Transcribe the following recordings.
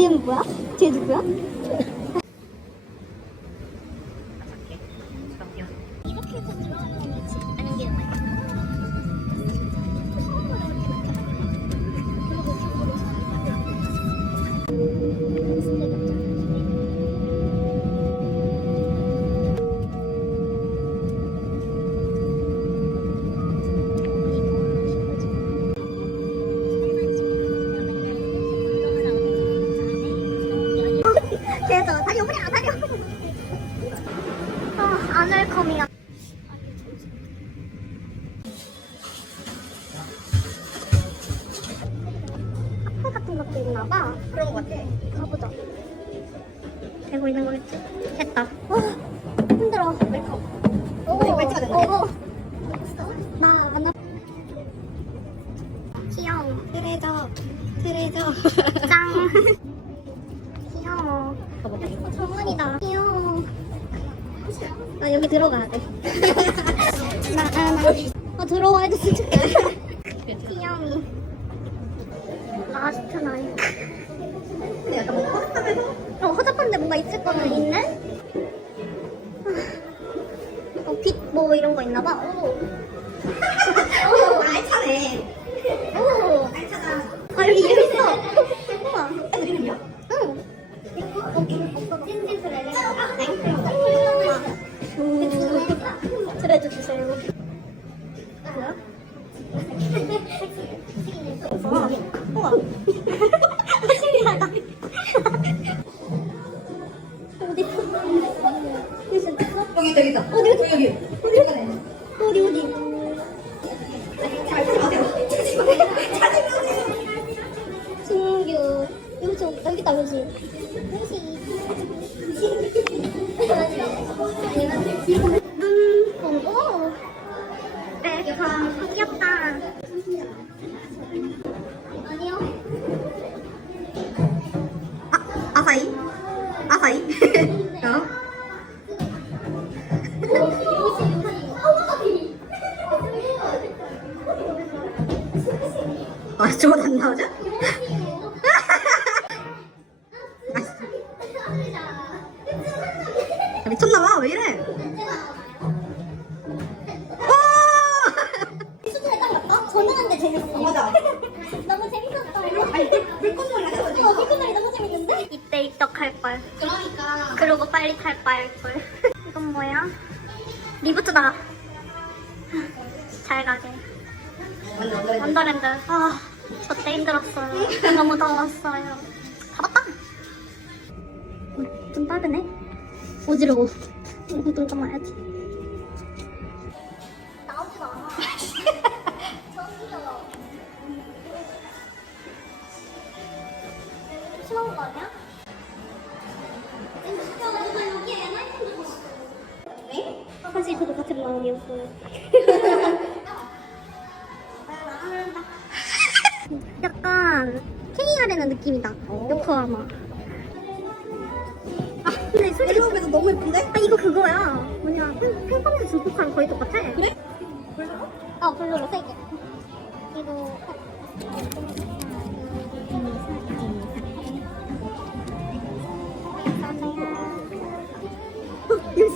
뒤에는 뭐야? 뒤에 누구야? 그래서 다리 오므려 다리 아 아날컴이야 들어와 해줬으면 좋겠다 귀여워 라스트 나이 근데 약간 뭔가 허접하면서 어, 허접한데 뭔가 있을 거는 있네? 어, 빛뭐 이런 거 있나 봐. 오. 오, 알차네. 오. 알차다. 아, 여기 이름 있어. 우와. 아, 이름이야? 응. 트레저 주세요. 우와. 신기하다. 어디? 여기? 여기 있다, 여기 있다. 어디, 어디? 여기, 여기. 어디? 어디 어디? 요시 여기 있다 요시 요시 아, 저거 안나 저기요. 심한 거 아니야? 사실 저도 같은 마음이었어요. 약간 K아레나 느낌이다. 요코하마. 아, 앨범에서 너무 예쁜데? 아 이거 그거야. 뭐냐 팬- 팬텀에서 증폭하는 거의 똑같아. 그래? 어 블루로 세 개. 이거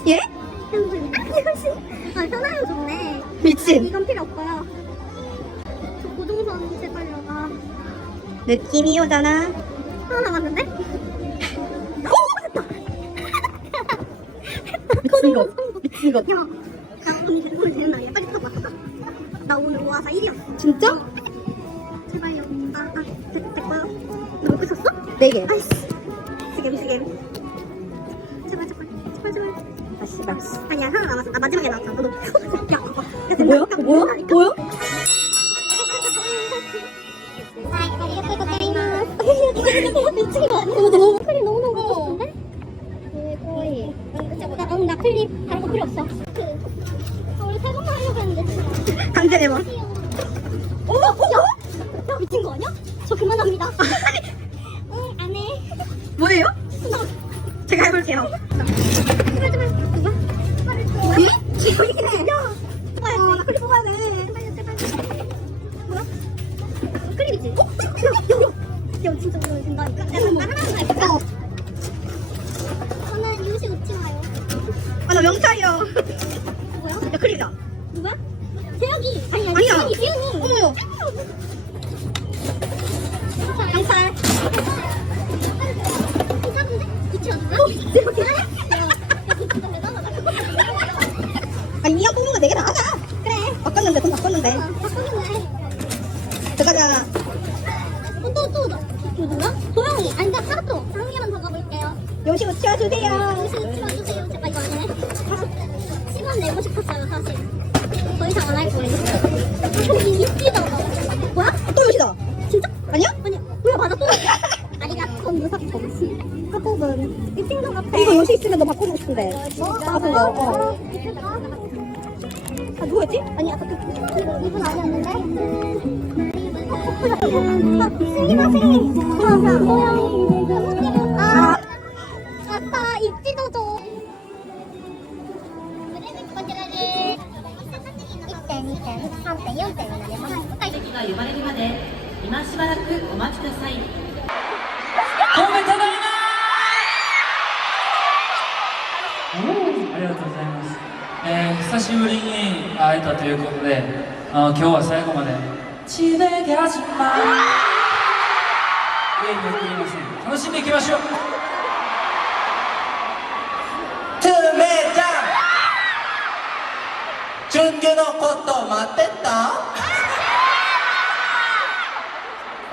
예? 현실. 아 현아요 좋네. 미친. 이건 필요 없고요. 저 고동선 제발요. 아 느낌이 오잖아. 미친 거. 야, 나 오늘 오늘 되는 날이야. 빨리 써봐. 나 오늘 5화사 1이었어. 진짜? 제발요. 아, 아, 됐, 됐고요. 너 끝쳤어? 네 개. 아이씨. 스겜, 스겜. 제발, 제발, 제발, 제발. 다시, 다시. 아니야, 하나 남았어. 아, 마지막에 나왔다. 너도. 야. 야, 뭐야? 된다니까? 뭐야? 된다니까? 뭐야? 미친 거 아니야? 진짜 진짜 진다니까. 내가 하나만 할까? 싶었어요, 사실. 더 이상 안 할 거예요. 이 입지다. 뭐야? 또 요시다. 진짜? 아니야? 아니야. 뭐야, 맞아, 또. 아리가 건 무섭고. 한국은 미팅도 같아. 이거 요시 있으면 너 바꿔주고 싶은데. 뭐? 같은 거. 어. 아 누구였지? 아니, 아까 그, 이분, 아니었는데? 아, 스미마셍. 아, お待ちください神戸ただいまありがとうございます、えー久しぶりに会えたということであ今日は最後まで「ちでがじま」上に送りません楽しんでいきましょう。トゥーメイちゃん。準備のこと待って。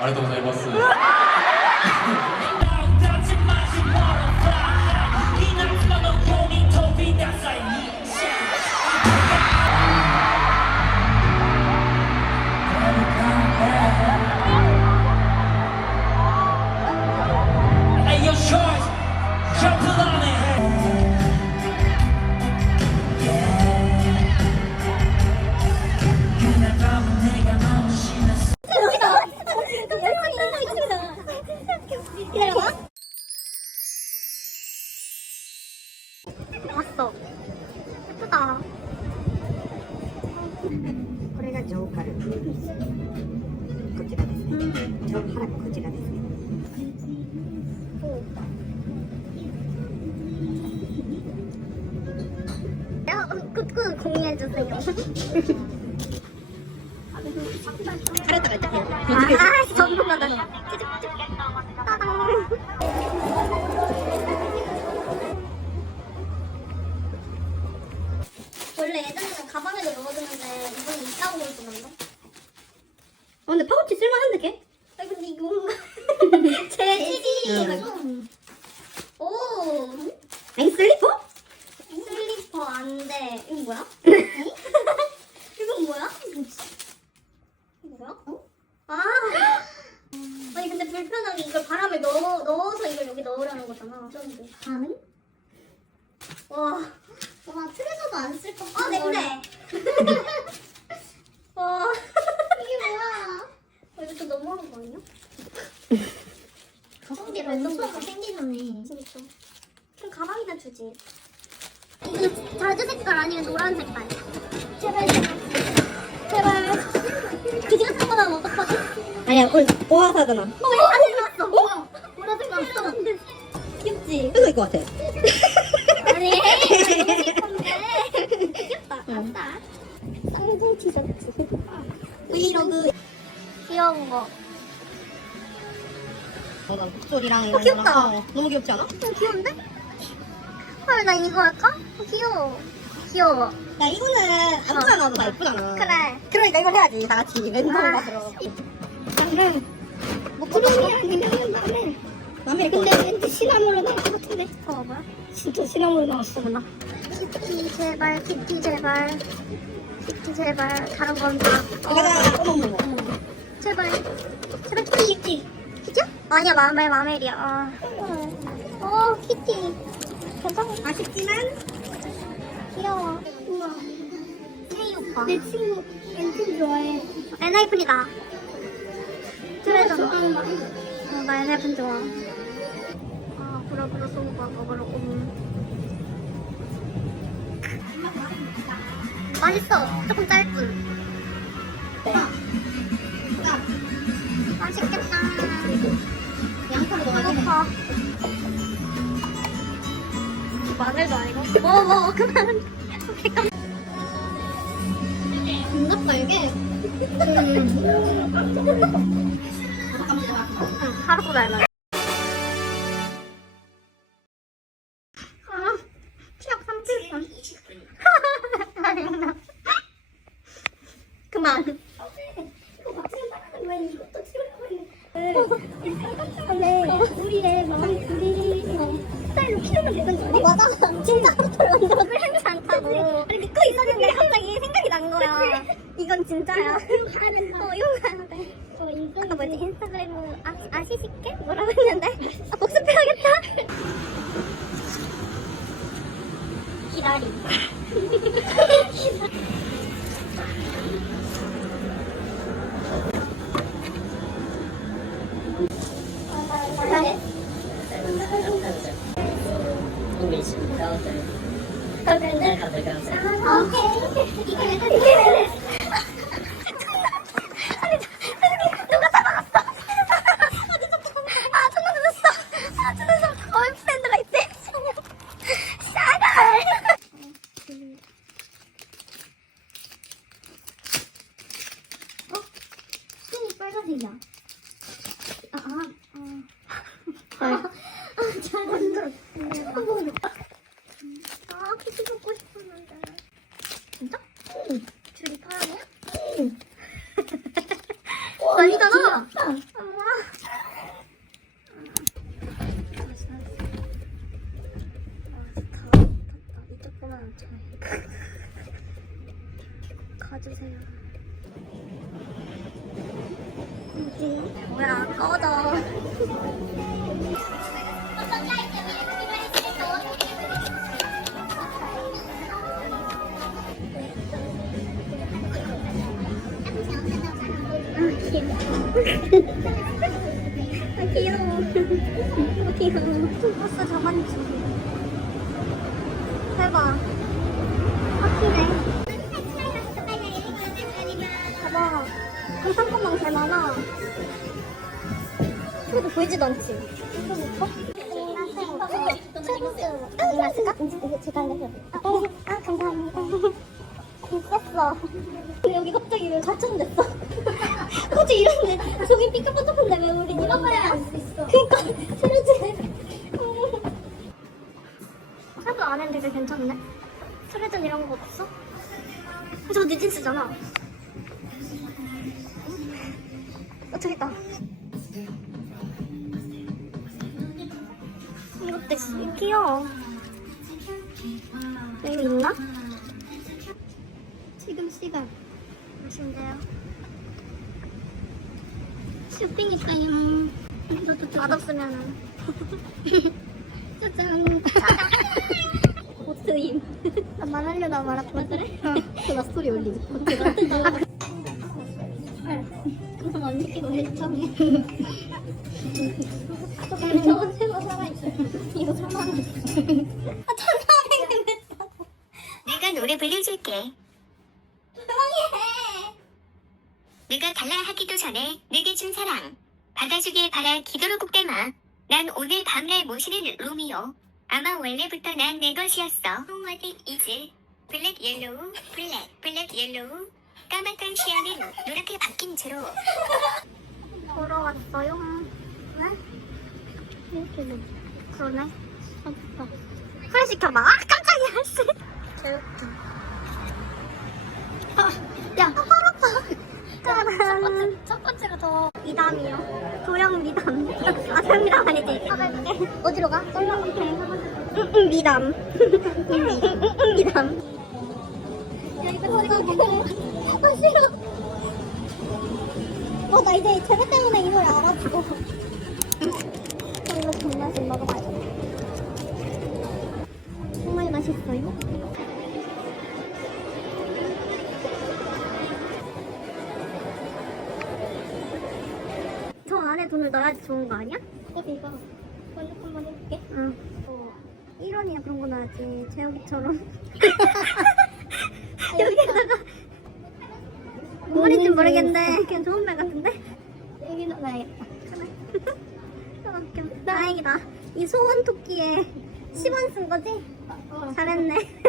りがとうございます。 야, 끄끄 공유해주세요. 잘했다 잘했다. 아, 전문가다. 따 불편하게 이걸 바람을 넣어, 넣어서 이걸 여기 넣으라는 거잖아. 좀 가능? 와, 와 트레저도 안 쓸 것 같아 아 냄새 와. 이게 뭐야? 어, 이거 좀 너무한 거 아니야? 가방이 랜덤으로 생기셨네. 진짜 그럼 가방이나 주지. 이거 자주 색깔 아니면 노란 색깔? 제발 제발. 제발. 그지 같은 거 나면 어떡하지? 아니야 오늘 보아사잖아. 어, 왜 어? 귀엽지? 뜯을 것 같아. 아니 너무 예쁜데 귀엽다 아싸 쌍둥이 티셔츠 브이로그 귀여운 거 어, 나 목소리랑 어, 귀엽다. 어, 너무 귀엽지 않아? 좀 귀여운데? 헐, 나 이거 할까? 어, 귀여워. 귀여워. 야 이거는 아무거나 나와도 다 예쁘잖아. 그래. 그러니까 이걸 해야지 다 같이 랜덤으로 아. 가서. 방금 목소리 아니면 남해. 남해 근데 왠지 시나모로 나올 것 같은데. 어, 뭐야? 진짜 시나모로 나왔어 나. 키티 제발, 키티 제발. 키티 제발. 다른 건 다. 어, 가자 어머머. 제발. 제발 키티. 키티. 키티야? 아니야, 마멜, 마멜이야. 아. 어, 키티. 괜찮아. 아쉽지만 귀여워. 우와. 오빠. 내 친구 엔틴 좋아해. 엔하이픈이다. 트레저. 어, 나 엔하이픈 좋아. 먹으러 옴. 맛있어. 조금 짧은. 네. 맛있겠다. 양파도 넣어야 돼. 마늘도 아니고. 뭐, 뭐, 그만. 반갑다 이게. 하루도 닮아. 아, 아시시게? 뭐라고 했는데? 아, 복습해야겠다. 기다리. 아, 천만 놀랐어. 아, 천만 어, 팬드가 있대. 샤갈. 어? 스킨 귀여워. 아, 귀여워. 버스 저반지. 대박. 확실해. 봐봐. 공상권망 잘 많아. 그래도 보이지도 않지. 뭐? 아, 감사합니다. 됐어. 여기 갑자기 왜 가천됐어? 굳이 이런데 저기 삐까뻔쩍한데 왜 우리 이런 말을 할수 있어? 그니까 트레즈. 하도 안 했는데 되게 괜찮네. 트레전 이런 거 없어? 저거 뉴진스잖아. 어 저기 있다. 이것도 있어. 귀여워. 여기 있나? 지금 시간 몇인데요? 쇼핑 있어요. 저도 맛없으면은. 짜잔. 보트임. 나 말하려다 말았거든. 그래? 나 스토리 올리지. 그럼 안 시키고 해, 처음에. 저거 새로 살아있어. 이거 천만원. 아, 천만원 했다고. 내가 노래 불러줄게. 조용히 해. 내가 달라 하기도 전에 내게 준 사랑 받아주길 바라 기도로 꼭대마. 난 오늘 밤날 모시는 로미오. 아마 원래부터 난 내 것이었어. What it is? 블랙 옐로우, 블랙, 블랙 옐로우. 시야는 노랗게 바뀐 채로 보러 왔어요. 네? 이렇게 뭐 그러네. 아. 후레 시켜봐. 아, 깜짝이야, 씨. 개웃기. 아, 야, 팔 아파. 짜란. 첫 번째가 더 미담이요. 도형 미담. 아, 도형 미담 아니지. 어디로 가? 썰러 응, 응, 미담. 응, 응, 응, 미담. 야, 이거. 아, 싫어. 어, 나 이제 제가 때문에 이 노래 알았어. 이거 정말 좀 먹어봐야겠다. 정말 맛있어요. 저 안에 돈을 넣어야지 좋은 거 아니야? 이거 이거 번역 한번 해볼게. 응. 어, 1원이나 그런 거 넣어야지. 재욱이처럼. 여기다가 뭔 말인지 모르겠는데 그냥 좋은 말 같은데? 여기 넣어야겠다. 그래. 아, 웃겨. 다행이다. 이 소원 토끼에 10원 쓴 거지? 잘했네.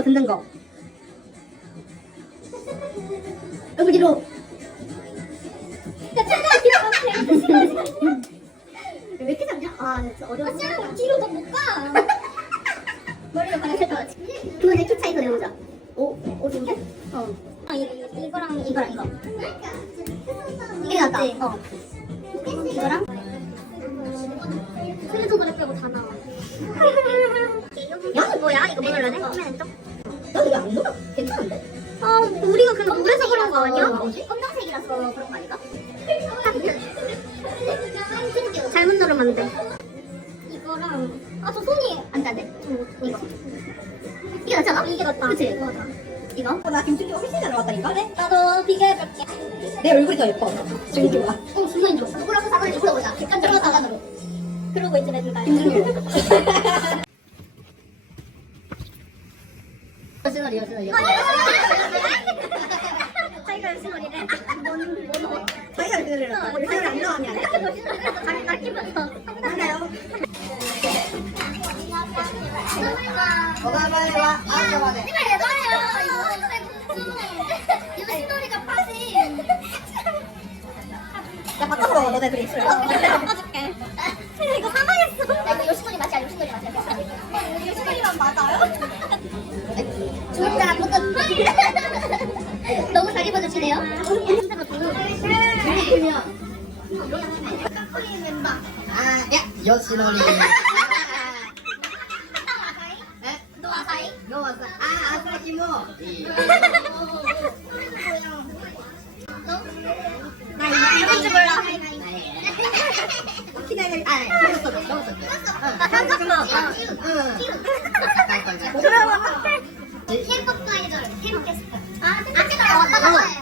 것어 듣는 거 여기 뒤로. 왜 이렇게 잡냐? 아, 진짜 어려워. 아, 뒤로 더못 가. 머리를 가야 될것 같아. 그거는 키 차이도 내보자. 오, 오, 좋은데? 어. 아, 이, 이거랑 이거랑 이거. 이게 낫지? 어. 이거랑? 그래도 그래 빼고 다 나와. 이거는 뭐야? 이거 뭐 눌러야 돼? 화면 쪽? 나는 왜안 놀아? 괜찮은데? 아, 우리가 그냥 물에서 그런 거 아니야? 검정색이라서 그런 거 아닌가? 잘못 누르면 안 돼. 이거랑 아, 저 손이 안 돼, 안 돼. 저 이거. 이게 낫잖아? 이게 낫다. 그치? 맞아. 이거? 어, 나 김준규가 훨씬 잘 나왔다니까? 그래? 나도 비교해볼게. 내 얼굴이 더 예뻐 준규가 어, 주머니 줘. 누구라고 사과를 입어보자. 객관적으로 사관으로. 그러고 이제 내줄 김준규 열심히 열심히 자기가 이래. 뭔, 뭔, 자기가 그래 자기가 안 나왔냐 자기 낚이면서 맞아요 뭐가 말해봐 아 좋아해 이 네 그래 있어요. 바꿔줄게. 이거 사망했어. 나 이거 요시도리 맛이야 요시도리 맛이야 요시도리만 맞아요? 중국사람 보던 너무 잘 입어주시네요. 진짜가 좋은 멤버 아야. 요시노리 너 아사히? 요와사 아 아사히모 나 이건 줄 몰라 키나이 아 먹었어 나 생각나 그러면 K-pop 아이돌 K-pop 게스트. 아 제가 왔다 갔다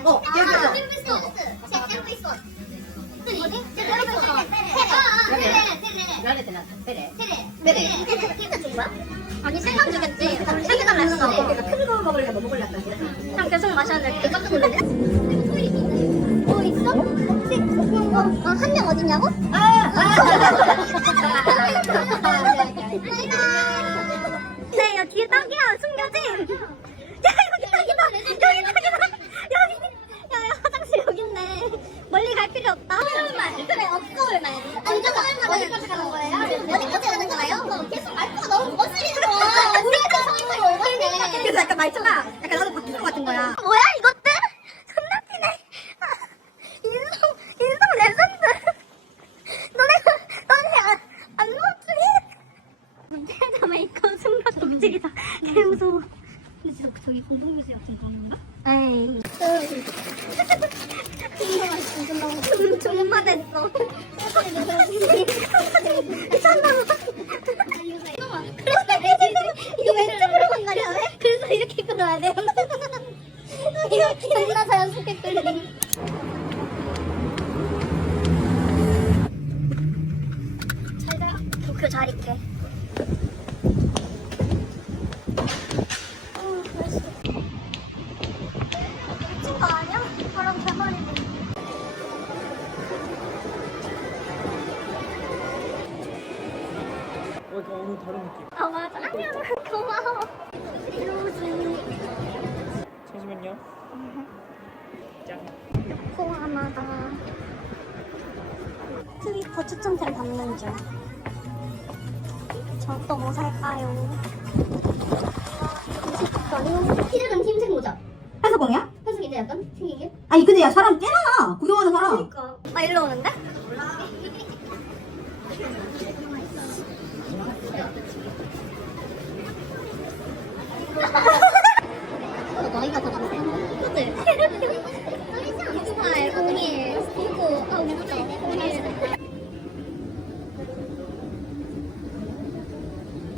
이거 존나 자연스럽게 끌리. 트위터 추천템 받는 중. 저 또 뭐 살까요? 피드는 흰색 모자. 해서공이야? 회색인데 약간 생기게? 아니 근데 야 사람 꽤 많아 구경하는 사람 그러니까. 아 일로 오는데?